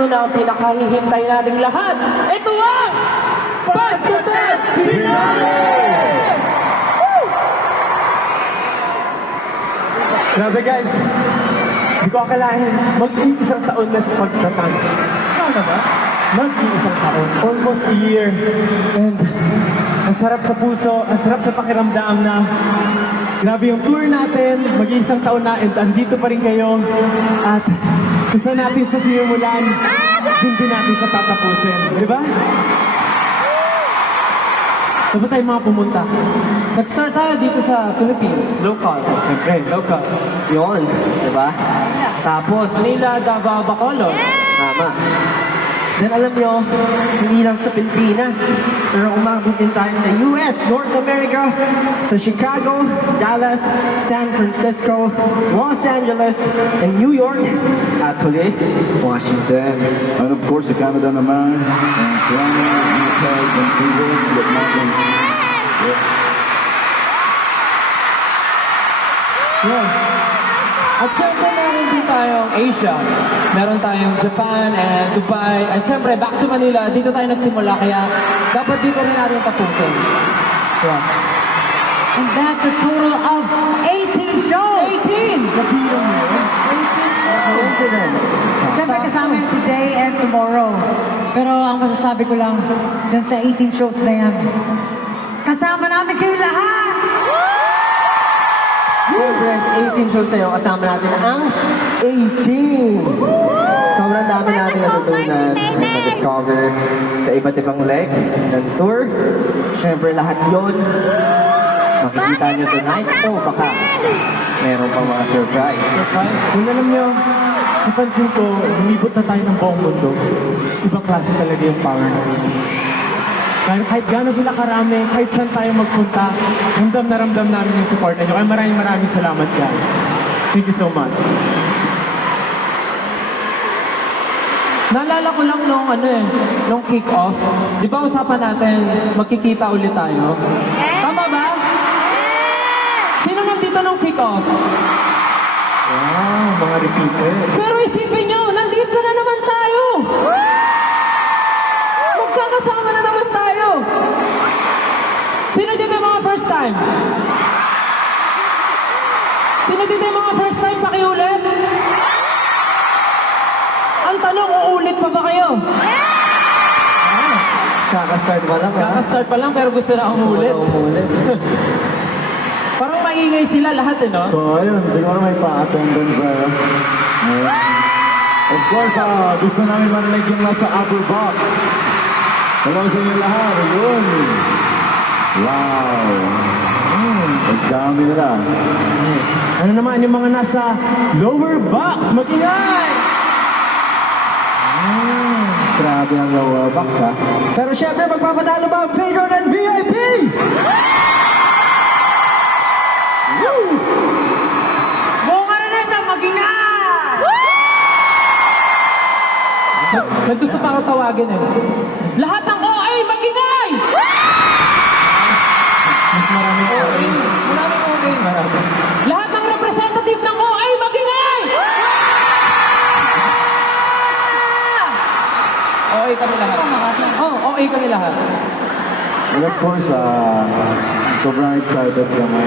ito na ang pinakahihintay nating lahat. Ito ang Pagtutet Finale! Grabe guys, hindi ko akalain, mag-iisang taon na si Pagtatag. Ano ba? Mag-iisang taon, almost a year. And ang sarap sa puso, ang sarap sa pakiramdam na grabe yung tour natin, mag-iisang taon na, and andito pa rin kayo. At gusto natin siya sinimulan, hindi natin siya tatapusin. Di ba? Saan ba tayo mga pumunta? Nag-start tayo dito sa Philippines, local. Siyempre, Local. Yun, di ba? Tapos, Manila, Davao, Bacolod. tama. Then alam nyo, hindi lang sa Pilipinas, pero umabot din tayo sa US, North America, sa Chicago, Dallas, San Francisco, Los Angeles, and New York, at huli, Washington. And of course, sa Canada naman, and Toronto, Winnipeg, Vancouver, Edmonton. Yun. At syempre meron din tayong Asia. Meron tayong Japan and Dubai. At syempre back to Manila, dito tayo nagsimula. Kaya dapat dito rin natin tapusin. Yeah. And that's a total of 18 shows! 18! Coincidence. Siyempre kasama yung today and tomorrow. Pero ang masasabi ko lang, dyan sa 18 shows na yan, kasama namin kayo lahat! Siyempre, sa 18 shows na yun, kasama natin ang 18! Sobrang dami natin natutunan at na-discover sa iba't ibang leg ng tour. Siyempre, lahat yon makikita nyo tonight o baka meron pang mga surprise. guys, kung alam nyo, napansin ko, lumibot na tayo ng buong mundo. Ibang klase talaga yung power natin. Kahit gano'n sila karami, kahit saan tayo magpunta, ramdam namin yung support nyo. Kaya maraming salamat guys. Thank you so much. Naalala ko lang nung kick-off. Di ba usapan natin, magkikita ulit tayo? Tama ba? Sino nandito nung kick-off? Wow, mga repeater. Pero isipin nyo, nandito na naman tayo! Magkakasama na naman tayo! Sino dito yung mga first time? Sino dito yung mga first time? Pakiulit! Ang tanong, uulit pa ba kayo? Kaka-start pa lang, ha? Kaka-start pa lang pero gusto na umulit. Parang maingay sila lahat, no? So, ayun, siguro may pa-attendance. Of course, gusto namin marinig yung nasa upper box. Hello sa inyo lahat. Ayun. Wow. Ang dami nila. Ano naman yung mga nasa lower box? Mag-ingay! Grabe ang lower box, ha? Pero syempre, magpapadalo ba ang Patron and VIP? Bunga na nito, mag-ingay! Naggusto pa ako tawagin eh. Lahat ng OA, mag-ingay! Mas maraming okay. Maraming OA. Lahat ng representative ng OA, mag-ingay! OA kami lahat. Oh, OA kami lahat. And of course, sobrang excited kami.